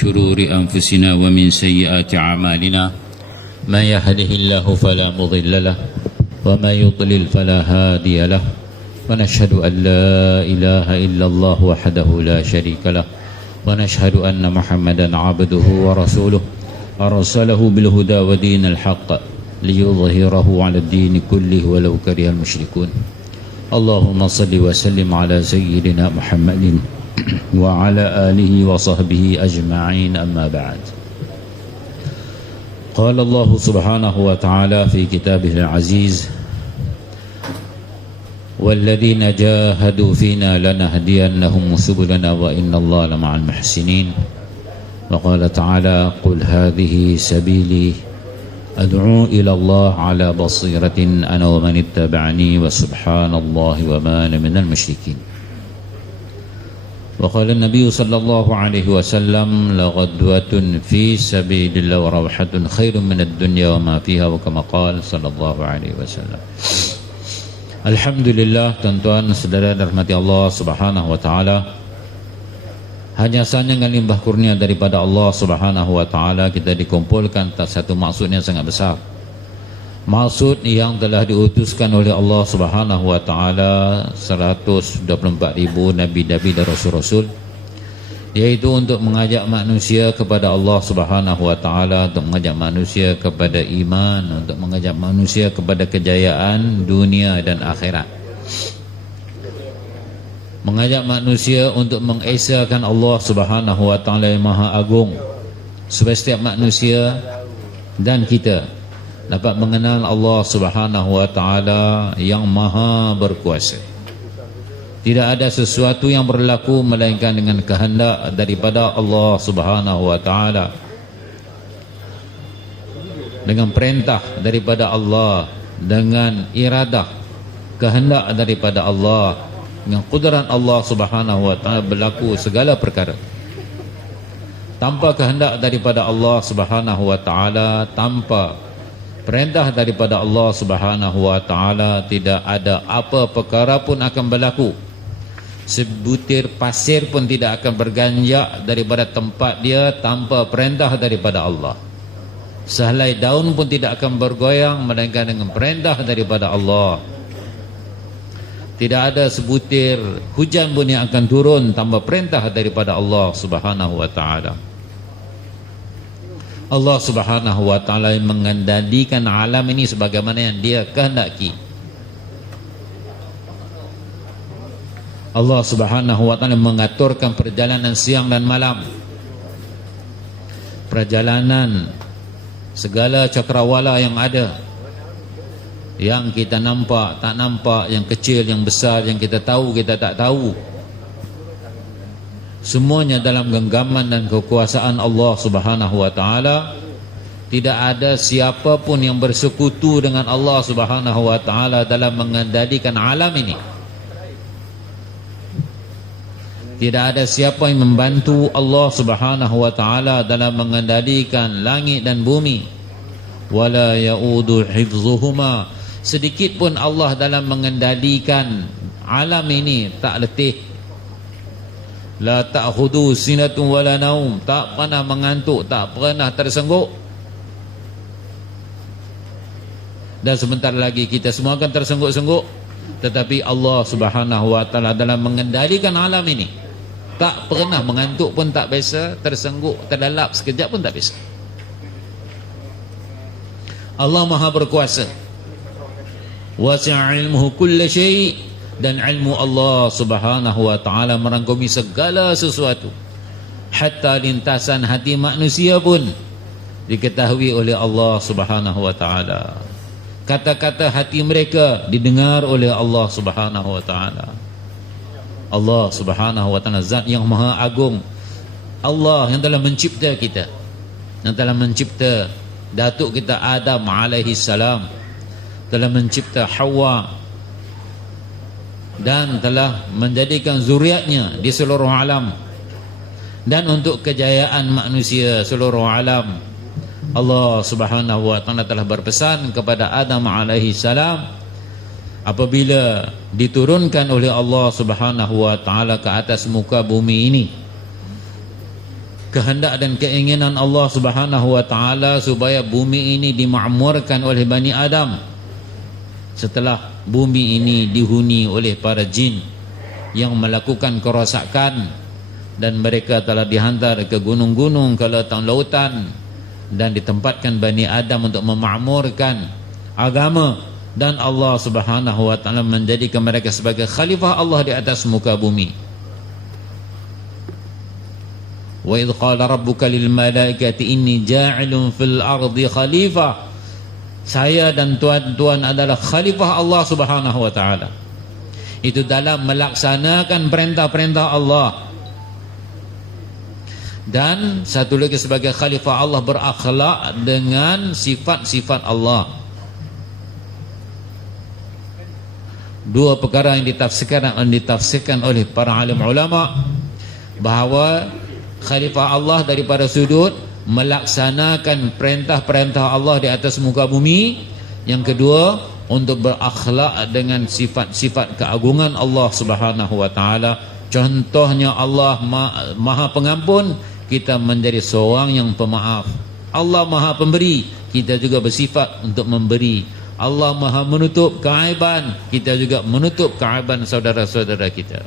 شرور أنفسنا ومن سيئات أعمالنا من يهده الله فلا مضل له ومن يضلل فلا هادي له ونشهد أن لا إله إلا الله وحده لا شريك له ونشهد أن محمدا عبده ورسوله أرسله بالهدى ودين الحق ليظهره على الدين كله ولو كره المشركون اللهم صل وسلم على سيدنا محمد وعلى آله وصحبه أجمعين أما بعد قال الله سبحانه وتعالى في كتابه العزيز والذين جاهدوا فينا لنهدينهم سبلنا وإن الله لمع المحسنين وقال تعالى قل هذه سبيلي أدعو إلى الله على بصيرة أنا ومن اتبعني وسبحان الله وما أنا من المشركين وقال النبي صلى الله عليه وسلم لغدوة في سبيل الله وروحة خير من الدنيا وما فيها وكما قال صلى الله عليه وسلم. Alhamdulillah, tuan-tuan saudara rahmati Allah Subhanahu wa taala. Hanya saja dengan limbah kurnia daripada Allah Subhanahu wa taala kita dikumpulkan atas satu maksud yang sangat besar. Maksud yang telah diutuskan oleh Allah Subhanahu wa taala 124,000 nabi-nabi dan rasul-rasul, yaitu untuk mengajak manusia kepada Allah Subhanahu wa taala, untuk mengajak manusia kepada iman, untuk mengajak manusia kepada kejayaan dunia dan akhirat. Mengajak manusia untuk mengesakan Allah Subhanahu wa taala yang Maha Agung, supaya setiap manusia dan kita dapat mengenal Allah Subhanahu wa taala yang Maha berkuasa. Tidak ada sesuatu yang berlaku melainkan dengan kehendak daripada Allah Subhanahu wa taala, dengan perintah daripada Allah, dengan iradah kehendak daripada Allah, dengan kudrat Allah Subhanahu wa taala berlaku segala perkara. Tanpa kehendak daripada Allah Subhanahu wa taala, tanpa perintah daripada Allah Subhanahu wa taala, tidak ada apa perkara pun akan berlaku. Sebutir pasir pun tidak akan berganjak daripada tempat dia tanpa perintah daripada Allah. Sehelai daun pun tidak akan bergoyang melainkan dengan perintah daripada Allah. Tidak ada sebutir hujan pun yang akan turun tanpa perintah daripada Allah Subhanahu wa taala. Allah Subhanahu wa taala mengendalikan alam ini sebagaimana yang Dia kehendaki. Allah Subhanahu wa taala mengaturkan perjalanan siang dan malam, perjalanan segala cakrawala yang ada, yang kita nampak, tak nampak, yang kecil, yang besar, yang kita tahu, kita tak tahu, semuanya dalam genggaman dan kekuasaan Allah Subhanahu wa taala. Tidak ada siapa pun yang bersekutu dengan Allah Subhanahu wa taala dalam mengendalikan alam ini. Tidak ada siapa yang membantu Allah Subhanahu wa taala dalam mengendalikan langit dan bumi. Wala yaudu hifzuhuma, sedikit pun Allah dalam mengendalikan alam ini tak letih. La ta'khudhu sinatun wala naum, tak pernah mengantuk, tak pernah tersengguk. Dan sebentar lagi kita semua akan tersengguk-sengguk, tetapi Allah Subhanahu wa taala dalam mengendalikan alam ini tak pernah mengantuk pun tak biasa, tersengguk, terlelap sekejap pun tak biasa. Allah Maha berkuasa. Wasi'a ilmuhu kulla syai', dan ilmu Allah Subhanahu wa taala merangkumi segala sesuatu. Hatta lintasan hati manusia pun diketahui oleh Allah Subhanahu wa taala. Kata-kata hati mereka didengar oleh Allah Subhanahu wa taala. Allah Subhanahu wa taala zat yang Maha Agung. Allah yang telah mencipta kita, yang telah mencipta datuk kita Adam alaihi salam, telah mencipta Hawa, dan telah menjadikan zuriatnya di seluruh alam. Dan untuk kejayaan manusia seluruh alam, Allah Subhanahu wa taala telah berpesan kepada Adam alaihi salam, apabila diturunkan oleh Allah Subhanahu wa taala ke atas muka bumi ini, kehendak dan keinginan Allah Subhanahu wa taala supaya bumi ini dimakmurkan oleh Bani Adam setelah bumi ini dihuni oleh para jin yang melakukan kerosakan, dan mereka telah dihantar ke gunung-gunung, ke lautan-lautan, dan ditempatkan Bani Adam untuk memakmurkan agama, dan Allah Subhanahu wa taala menjadikan mereka sebagai khalifah Allah di atas muka bumi. Wa idh qala rabbuka lil malaikati inni ja'ilun fil ardi khalifah. Saya dan tuan-tuan adalah khalifah Allah Subhanahu wa taala. Itu dalam melaksanakan perintah-perintah Allah. Dan satu lagi, sebagai khalifah Allah berakhlak dengan sifat-sifat Allah. Dua perkara yang ditafsirkan oleh para alim ulama, bahawa khalifah Allah daripada sudut melaksanakan perintah-perintah Allah di atas muka bumi. Yang kedua, untuk berakhlak dengan sifat-sifat keagungan Allah Subhanahu wa taala. Contohnya, Allah Maha Pengampun, kita menjadi seorang yang pemaaf. Allah Maha Pemberi, kita juga bersifat untuk memberi. Allah Maha menutup keaiban, kita juga menutup keaiban saudara-saudara kita.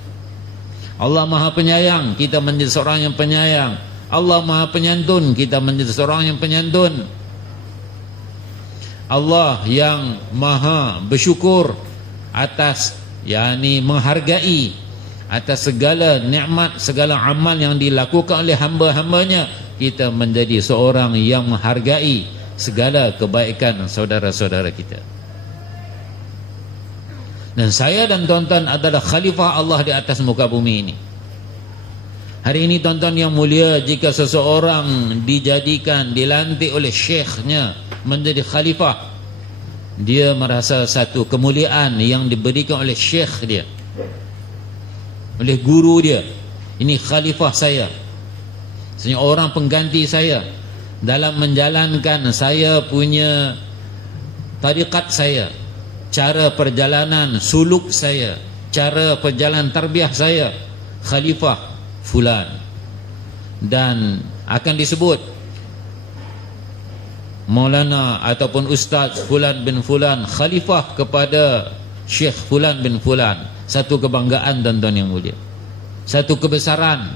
Allah Maha Penyayang, kita menjadi seorang yang penyayang. Allah Maha Penyantun, kita menjadi seorang yang penyantun. Allah yang Maha bersyukur atas, yakni menghargai atas segala nikmat, segala amal yang dilakukan oleh hamba-hambanya. Kita menjadi seorang yang menghargai segala kebaikan saudara-saudara kita. Dan saya dan tuan-tuan adalah khalifah Allah di atas muka bumi ini. Hari ini tuan-tuan yang mulia, jika seseorang dijadikan, dilantik oleh syekhnya menjadi khalifah, dia merasa satu kemuliaan yang diberikan oleh syekh dia, oleh guru dia. Ini khalifah saya, sebenarnya orang pengganti saya dalam menjalankan saya punya tarikat saya, cara perjalanan suluk saya, cara perjalanan tarbiyah saya. Khalifah fulan, dan akan disebut Maulana ataupun Ustaz fulan bin fulan khalifah kepada Syekh fulan bin fulan. Satu kebanggaan tuan-tuan yang mulia, satu kebesaran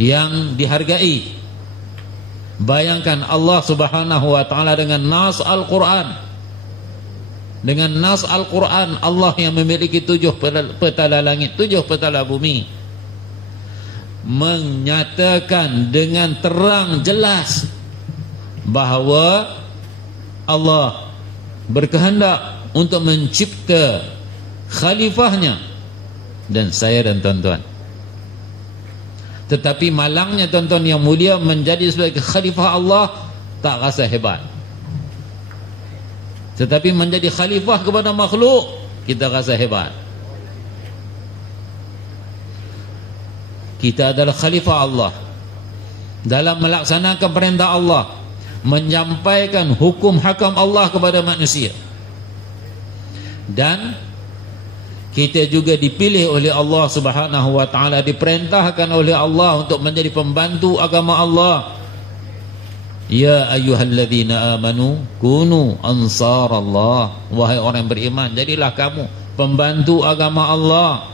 yang dihargai. Bayangkan Allah Subhanahu wa taala dengan nas Al-Quran, dengan nas Al-Quran, Allah yang memiliki 7 petala langit, 7 petala bumi, menyatakan dengan terang jelas bahawa Allah berkehendak untuk mencipta khalifahnya dan saya dan tuan-tuan. Tetapi malangnya tuan-tuan yang mulia, menjadi sebagai khalifah Allah tak rasa hebat, tetapi menjadi khalifah kepada makhluk kita rasa hebat. Kita adalah khalifah Allah dalam melaksanakan perintah Allah, menyampaikan hukum hakam Allah kepada manusia. Dan kita juga dipilih oleh Allah Subhanahu wa taala, diperintahkan oleh Allah untuk menjadi pembantu agama Allah. Ya ayyuhalladzina amanu kunu ansarallah, wahai orang yang beriman, jadilah kamu pembantu agama Allah.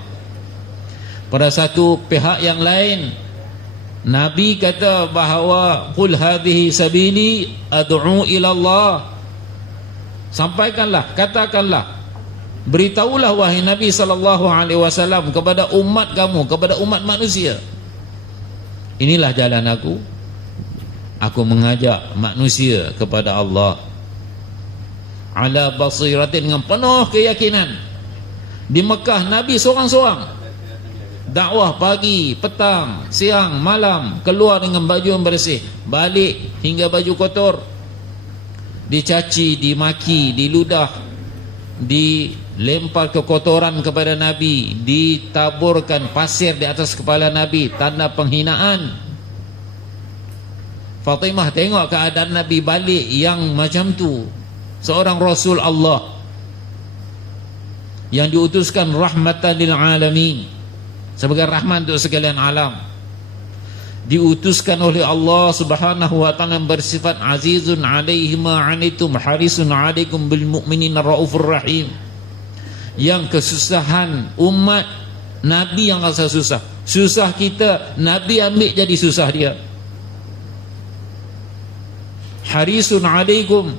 Pada satu pihak yang lain, Nabi kata bahawa qul hadhihi sabili ad'u ila Allah. Sampaikanlah, katakanlah, beritahulah wahai Nabi sallallahu alaihi wasallam kepada umat kamu, kepada umat manusia, inilah jalan aku mengajak manusia kepada Allah ala basiratin, dengan penuh keyakinan. Di Mekah Nabi seorang-seorang dakwah pagi, petang, siang, malam, keluar dengan baju yang bersih, balik hingga baju kotor, dicaci, dimaki, diludah, dilempar kekotoran kepada Nabi, ditaburkan pasir di atas kepala Nabi, tanda penghinaan. Fatimah tengok keadaan Nabi balik yang macam tu, seorang Rasul Allah yang diutuskan rahmatan lil alamin, sebagai rahmat untuk sekalian alam. diutuskan oleh Allah Subhanahu wa taala bersifat azizun alaihi ma anitum harisun alaikum bil mu'minina raufur rahim. Yang kesusahan umat Nabi yang rasa susah, susah kita, Nabi ambil jadi susah dia. Harisun alaikum,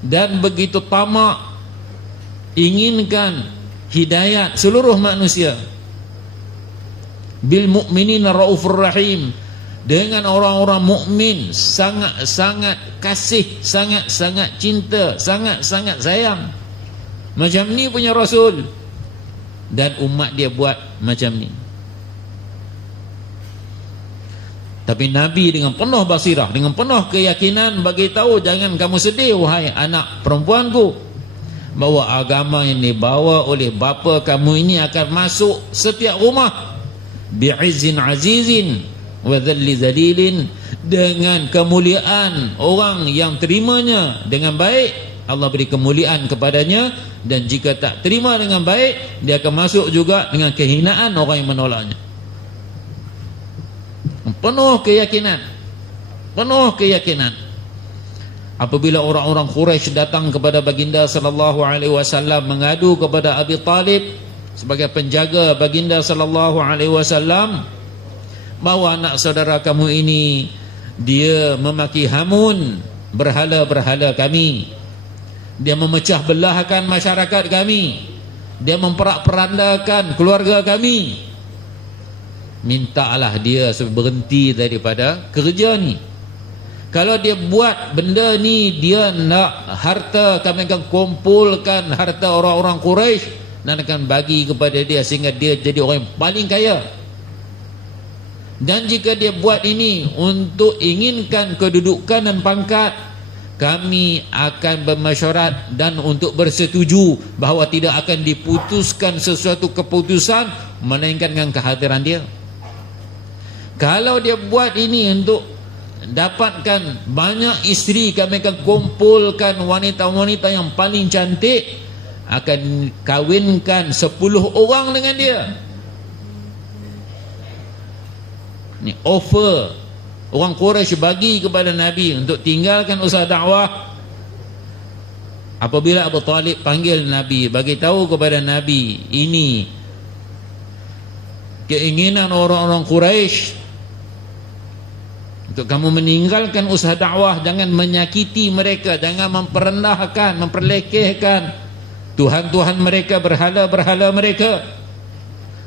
dan begitu tamak inginkan hidayat seluruh manusia. Bil mu'minina raufur rahim, dengan orang-orang mukmin sangat-sangat kasih, sangat-sangat cinta, sangat-sangat sayang. Macam ni punya Rasul, dan umat dia buat macam ni. Tapi Nabi dengan penuh basirah, dengan penuh keyakinan bagi tahu, jangan kamu sedih wahai anak perempuanku, bahawa agama yang dibawa oleh bapa kamu ini akan masuk setiap rumah bi'izzin azizin wa dhalli zalilin, dengan kemuliaan orang yang terimanya dengan baik, Allah beri kemuliaan kepadanya, dan jika tak terima dengan baik, dia akan masuk juga dengan kehinaan orang yang menolaknya. Penuh keyakinan, penuh keyakinan. Apabila orang-orang Quraisy datang kepada baginda sallallahu alaihi wasallam mengadu kepada Abi Talib sebagai penjaga baginda sallallahu alaihi wasallam, bahawa anak saudara kamu ini dia memaki hamun berhala-berhala kami, dia memecah belahkan masyarakat kami, dia memperak-perandakan keluarga kami. Mintalah dia berhenti daripada kerja ni. Kalau dia buat benda ni, dia nak harta, kami akan kumpulkan harta orang-orang Quraisy dan akan bagi kepada dia sehingga dia jadi orang yang paling kaya. Dan jika dia buat ini untuk inginkan kedudukan dan pangkat, kami akan bermesyuarat dan untuk bersetuju bahawa tidak akan diputuskan sesuatu keputusan melainkan dengan kehadiran dia. Kalau dia buat ini untuk dapatkan banyak isteri, kami akan kumpulkan wanita-wanita yang paling cantik, akan kawinkan 10 orang dengan dia. Ni offer orang Quraisy bagi kepada Nabi untuk tinggalkan usaha dakwah. Apabila Abu Talib panggil Nabi, bagi tahu kepada Nabi, ini keinginan orang-orang Quraisy untuk kamu meninggalkan usaha dakwah, jangan menyakiti mereka, jangan memperendahkan, memperlekehkan Tuhan-Tuhan mereka, berhala-berhala mereka.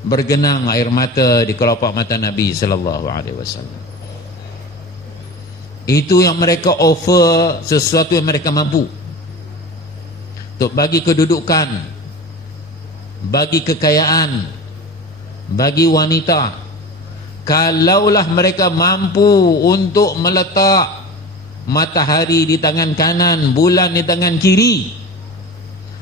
Bergenang air mata di kelopak mata Nabi sallallahu alaihi wasallam. Itu yang mereka offer, sesuatu yang mereka mampu untuk bagi kedudukan, bagi kekayaan, bagi wanita. Kalaulah mereka mampu untuk meletak matahari di tangan kanan, bulan di tangan kiri,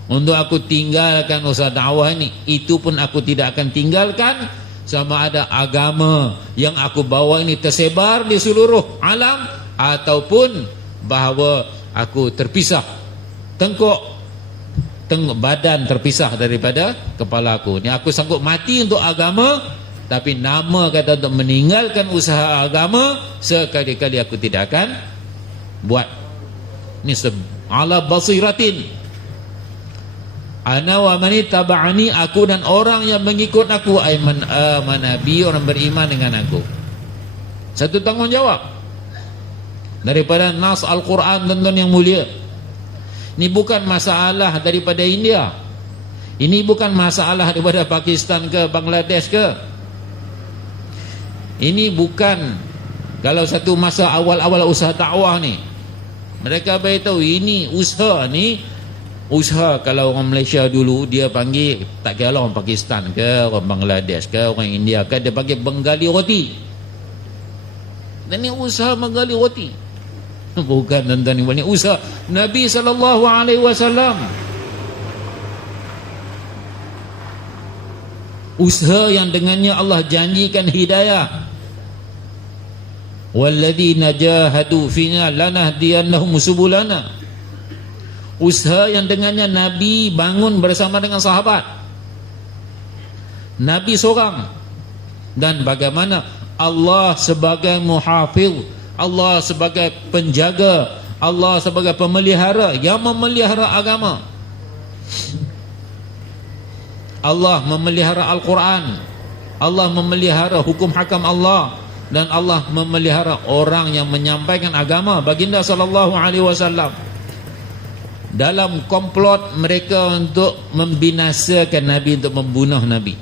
untuk aku tinggalkan usaha dakwah ini, itu pun aku tidak akan tinggalkan, sama ada agama yang aku bawa ini tersebar di seluruh alam, ataupun bahawa aku terpisah, badan terpisah daripada kepala aku. Ni aku sanggup mati untuk agama, tapi nama kata untuk meninggalkan usaha agama, sekali-kali aku tidak akan buat. Ni ala basiratin ana wa man taba'ani, aku dan orang yang mengikut aku, aiman amanabi, orang beriman dengan aku. Satu tanggungjawab daripada nas Al-Quran tuan-tuan yang mulia. Ini bukan masalah daripada India, ini bukan masalah daripada Pakistan ke Bangladesh ke. Ini bukan, kalau satu masa awal-awal usaha dakwah ni, mereka beritahu ini usaha ni, usaha kalau orang Malaysia dulu dia panggil, tak kira orang Pakistan ke, orang Bangladesh ke, orang India ke, dia panggil menggali roti. Dan ni usaha menggali roti. Bukan tuan-tuan, ini usaha Nabi sallallahu alaihi wasallam. Usaha yang dengannya Allah janjikan hidayah. Walladzina jahadu fina lanahdiyannahum subulana. Usaha yang dengannya Nabi bangun bersama dengan sahabat. Nabi seorang. Dan bagaimana Allah sebagai muhafiz, Allah sebagai penjaga, Allah sebagai pemelihara yang memelihara agama. Allah memelihara Al-Quran, Allah memelihara hukum hakam Allah, dan Allah memelihara orang yang menyampaikan agama, baginda sallallahu alaihi wasallam. Dalam komplot mereka untuk membinasakan Nabi, untuk membunuh Nabi,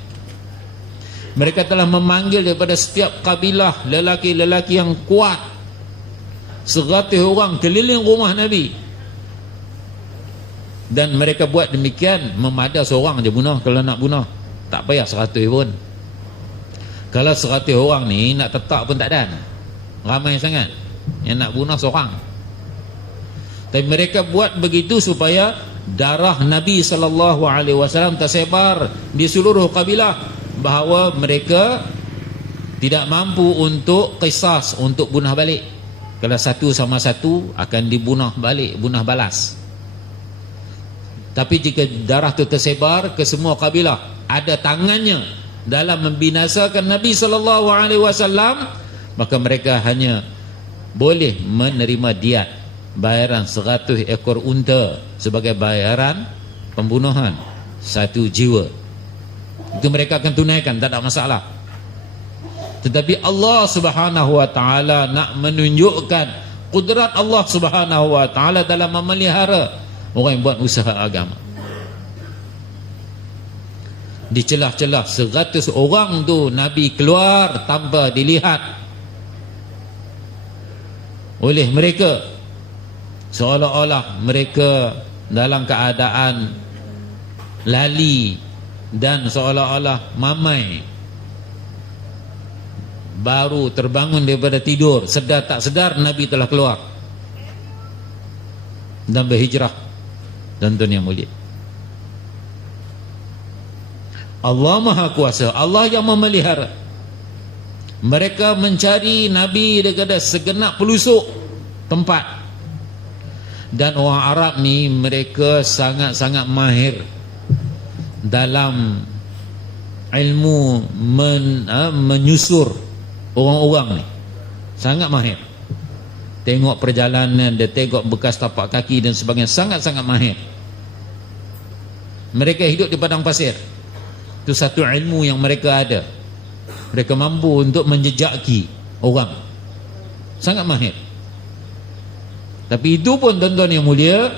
mereka telah memanggil daripada setiap kabilah lelaki-lelaki yang kuat, 100 orang keliling rumah Nabi. Dan mereka buat demikian, memada seorang je bunuh. Kalau nak bunuh, tak payah 100 pun. Kalau 100 orang ni nak tetap pun tak ada, ramai sangat. Yang nak bunuh seorang. Tapi mereka buat begitu supaya darah Nabi SAW tersebar di seluruh kabilah, bahawa mereka tidak mampu untuk qisas, untuk bunuh balik. Kalau satu sama satu akan dibunuh balik, bunuh balas. Tapi jika darah itu tersebar ke semua kabilah, ada tangannya dalam membinasakan Nabi SAW, maka mereka hanya boleh menerima diat, bayaran 100 ekor unta sebagai bayaran pembunuhan 1 jiwa. Itu mereka akan tunaikan, tak ada masalah. Tetapi Allah Subhanahu wa taala nak menunjukkan kudrat Allah Subhanahu wa taala dalam memelihara orang yang buat usaha agama. Di celah-celah 100 orang tu Nabi keluar tanpa dilihat oleh mereka, seolah-olah mereka dalam keadaan lali dan seolah-olah mamai, baru terbangun daripada tidur, sedar tak sedar Nabi telah keluar dan berhijrah. Tuan-tuan yang mulia, Allah Maha Kuasa, Allah yang memelihara. Mereka mencari Nabi dekat segenap pelosok tempat. Dan orang Arab ni mereka sangat-sangat mahir dalam ilmu menyusur orang-orang ni. Sangat mahir. Tengok perjalanan dia, tengok bekas tapak kaki dan sebagainya, sangat-sangat mahir. Mereka hidup di padang pasir. Itu satu ilmu yang mereka ada. Mereka mampu untuk menjejaki orang. Sangat mahir. Tapi itu pun tuan-tuan yang mulia,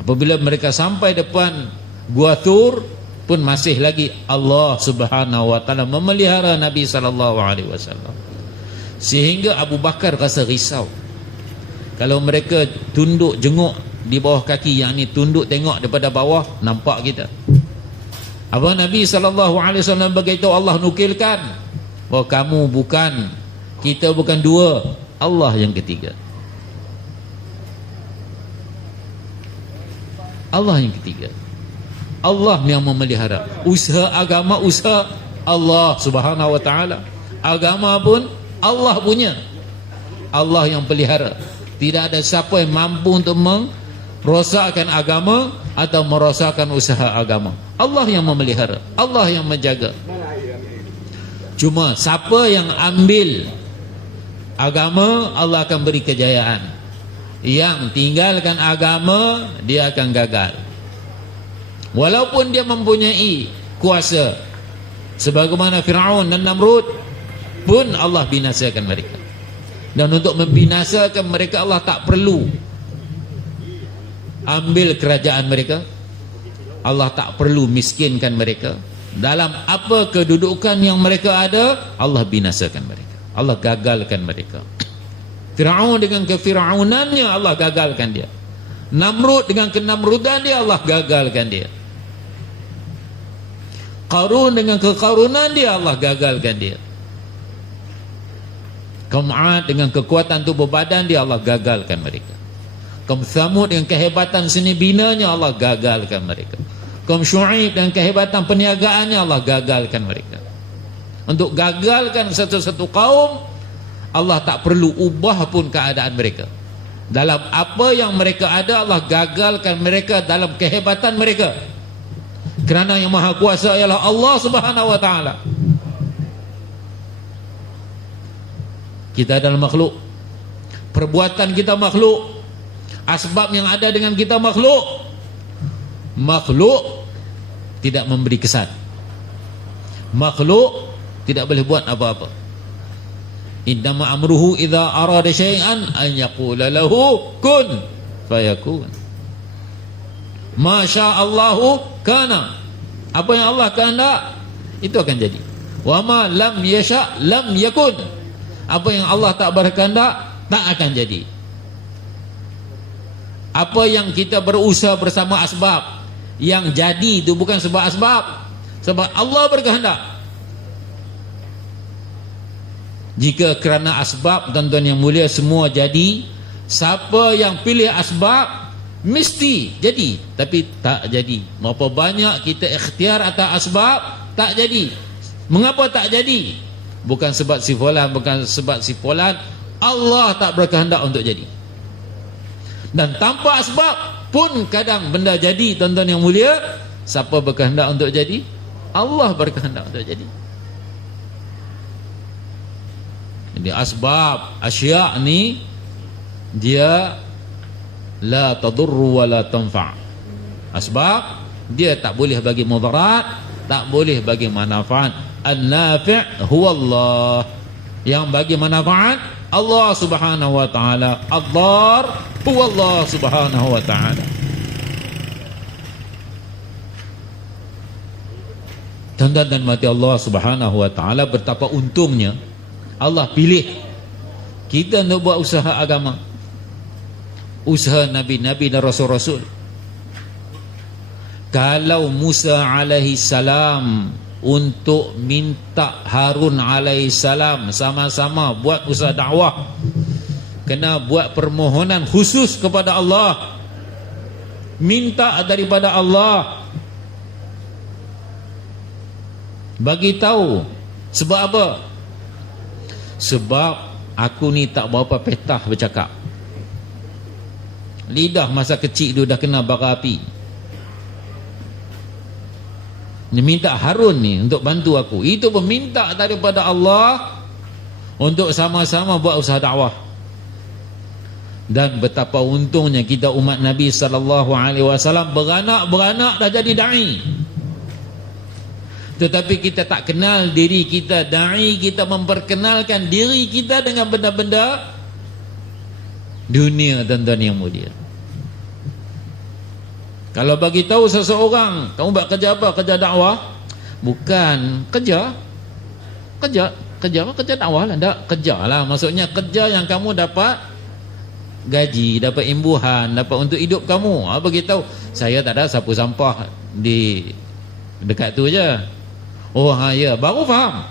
apabila mereka sampai depan Gua Thur pun masih lagi Allah Subhanahu wa taala memelihara Nabi sallallahu alaihi wasallam. Sehingga Abu Bakar rasa risau. Kalau mereka tunduk jenguk di bawah kaki, yang ni tunduk tengok daripada bawah, nampak kita. Abang Nabi SAW beritahu, Allah nukilkan bahawa kamu bukan, kita bukan dua, Allah yang ketiga. Allah yang ketiga. Allah yang memelihara. Usaha agama, usaha Allah Subhanahu wa taala. Agama pun Allah punya. Allah yang pelihara. Tidak ada siapa yang mampu untuk merosakkan agama atau merosakkan usaha agama. Allah yang memelihara, Allah yang menjaga. Cuma siapa yang ambil agama, Allah akan beri kejayaan. Yang tinggalkan agama, dia akan gagal. Walaupun dia mempunyai kuasa sebagaimana Fir'aun dan Namrud, pun Allah binasakan mereka. Dan untuk membinasakan mereka, Allah tak perlu ambil kerajaan mereka. Allah tak perlu miskinkan mereka. Dalam apa kedudukan yang mereka ada, Allah binasakan mereka, Allah gagalkan mereka. Fir'aun dengan kefir'aunannya, Allah gagalkan dia. Namrud dengan kenamrudan dia, Allah gagalkan dia. Qarun dengan kekarunan dia, Allah gagalkan dia. Kaum 'Ad dengan kekuatan tubuh badan dia, Allah gagalkan mereka. Kaum Thamud dengan kehebatan seni binanya, Allah gagalkan mereka. Kaum Syu'aib dengan kehebatan perniagaannya, Allah gagalkan mereka. Untuk gagalkan satu-satu kaum, Allah tak perlu ubah pun keadaan mereka. Dalam apa yang mereka ada, Allah gagalkan mereka dalam kehebatan mereka. Kerana yang Maha Kuasa ialah Allah Subhanahu wa taala. Kita adalah makhluk. Perbuatan kita makhluk. Asbab yang ada dengan kita makhluk. Makhluk tidak memberi kesan. Makhluk tidak boleh buat apa-apa. Innama amruhu idza arada syai'an an yaqula lahu kun fayakun. Masya Allahu kana. Apa yang Allah kehendak itu akan jadi. Wa ma lam yasha lam yakun. Apa yang Allah tak berkehendak tak akan jadi. Apa yang kita berusaha bersama asbab, yang jadi itu bukan sebab asbab, sebab Allah berkehendak. Jika kerana asbab, tuan-tuan yang mulia, semua jadi, siapa yang pilih asbab mesti jadi, tapi tak jadi. Berapa banyak kita ikhtiar atas asbab, tak jadi. Mengapa tak jadi? Bukan sebab si fulan, bukan sebab si fulan, Allah tak berkehendak untuk jadi. Dan tanpa asbab pun kadang benda jadi, tuan-tuan yang mulia. Siapa berkehendak untuk jadi? Allah berkehendak untuk jadi. Jadi asbab asya' ni dia la tadurru wa la tanfa'. Asbab dia tak boleh bagi mudarat, tak boleh bagi manfaat. An-nafi' huwa Allah. Yang bagi manfaat Allah Subhanahu wa taala. Ad-dar huwa Allah Subhanahu wa taala. Tuan-tuan dan mati Allah Subhanahu wa taala, betapa untungnya Allah pilih kita untuk buat usaha agama, usaha nabi-nabi dan rasul-rasul. Kalau Musa alaihi salam untuk minta Harun alaihi salam sama-sama buat usaha dakwah, kena buat permohonan khusus kepada Allah, minta daripada Allah, bagi tahu. Sebab apa? Sebab aku ni tak berapa petah bercakap. Lidah masa kecil dia dah kena bara api. Dia minta Harun ni untuk bantu aku. Itu pun minta daripada Allah untuk sama-sama buat usaha dakwah. Dan betapa untungnya kita umat Nabi SAW beranak-beranak dah jadi da'i. Tetapi kita tak kenal diri kita da'i, kita memperkenalkan diri kita dengan benda-benda dunia, tuan-tuan yang mulia. Kalau bagi tahu seseorang, kamu buat kerja apa? Kerja dakwah? Bukan kerja dakwah lah. Tak, kerja lah. Maksudnya kerja yang kamu dapat gaji, dapat imbuhan, dapat untuk hidup kamu. Bagi tahu, saya tak ada sapu sampah di dekat tu je. Oh ya, baru faham.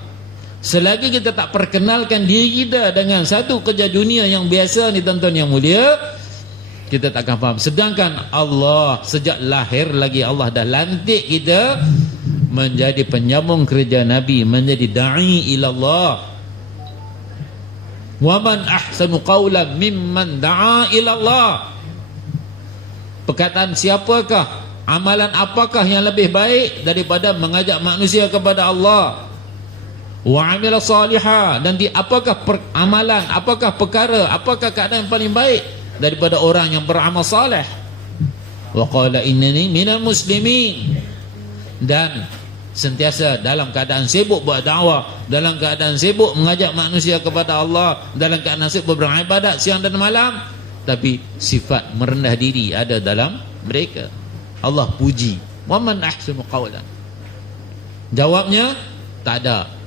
Selagi kita tak perkenalkan diri kita dengan satu kerja dunia yang biasa ni, tuan-tuan yang mulia, kita tak akan faham. Sedangkan Allah sejak lahir lagi Allah dah lantik kita menjadi penyambung kerja Nabi, menjadi da'i ila Allah. Wa man ahsanu qawlan mimman da'a ila Allah. Perkataan siapakah, amalan apakah yang lebih baik daripada mengajak manusia kepada Allah? Wa amila salihah, dan di apakah amalan, apakah perkara, apakah keadaan yang paling baik daripada orang yang beramal saleh? Wa qala innani minal muslimin. Dan sentiasa dalam keadaan sibuk buat dakwah, dalam keadaan sibuk mengajak manusia kepada Allah, dalam keadaan sibuk beribadat siang dan malam, tapi sifat merendah diri ada dalam mereka. Allah puji, wa man ahsanu qawlan. Jawabnya tak ada.